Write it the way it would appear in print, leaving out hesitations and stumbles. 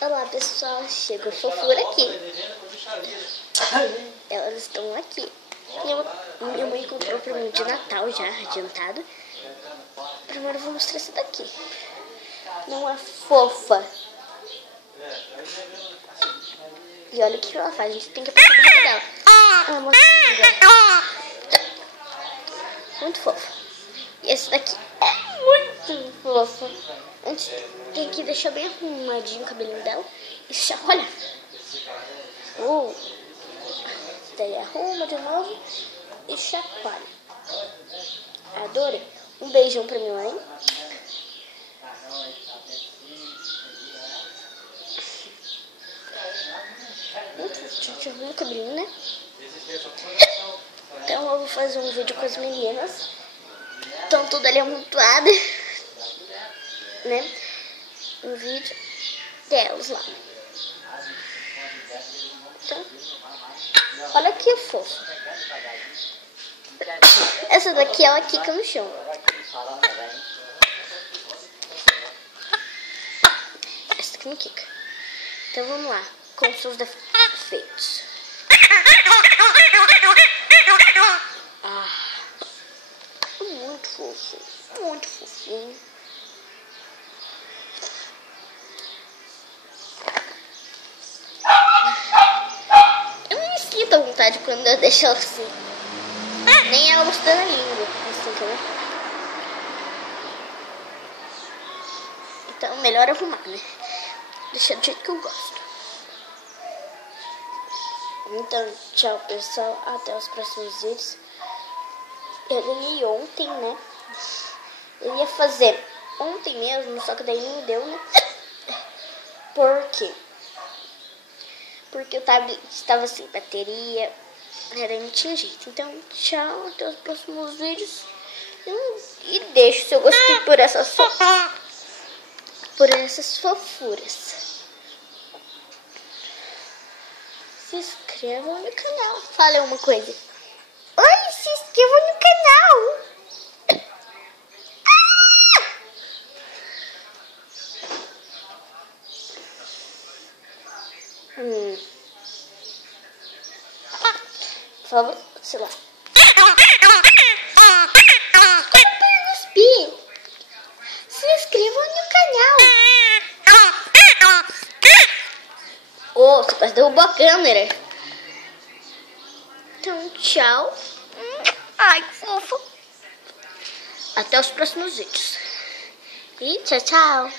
Olá pessoal, chegou a fofura aqui. Elas estão aqui. Minha mãe comprou pra mim de Natal já, adiantado. Primeiro eu vou mostrar essa daqui. Não é fofa. E olha o que ela faz, a gente tem que apertar a barriga dela. Ela mostra a língua. Muito fofa. E essa daqui é muito fofa. Antes tem que deixar bem arrumadinho o cabelinho dela e chacoalhar. Daí arruma de novo e chacoalha. Adorei. Um beijão pra minha mãe. Muito arruma o cabelinho, né? Então eu vou fazer um vídeo com as meninas. Estão tudo ali amontoadas, né? Um vídeo delas lá. Então, olha que fofo. Essa daqui ela quica no chão. Essa daqui não quica. Então vamos lá, com os seus defeitos. Muito fofo, muito fofinho. Eu me sinto à vontade quando eu deixo ela assim. Nem ela mostrando a língua, assim, tá vendo? Então, melhor arrumar, né? Deixar do jeito que eu gosto. Então, tchau, pessoal. Até os próximos vídeos. Eu ganhei ontem, né? Eu ia fazer ontem mesmo, só que daí não deu, né? Por quê? Porque o tablet estava sem bateria, daí não tinha jeito. Então, tchau, até os próximos vídeos. E deixe seu gostei por essas fofuras. Se inscreva no canal. Fale uma coisa. Oi, se inscreva no canal. Por favor, sei lá. Se inscreva no canal. Você quase derrubou a câmera. Então, tchau. Ai, que fofo. Até os próximos vídeos. E tchau, tchau.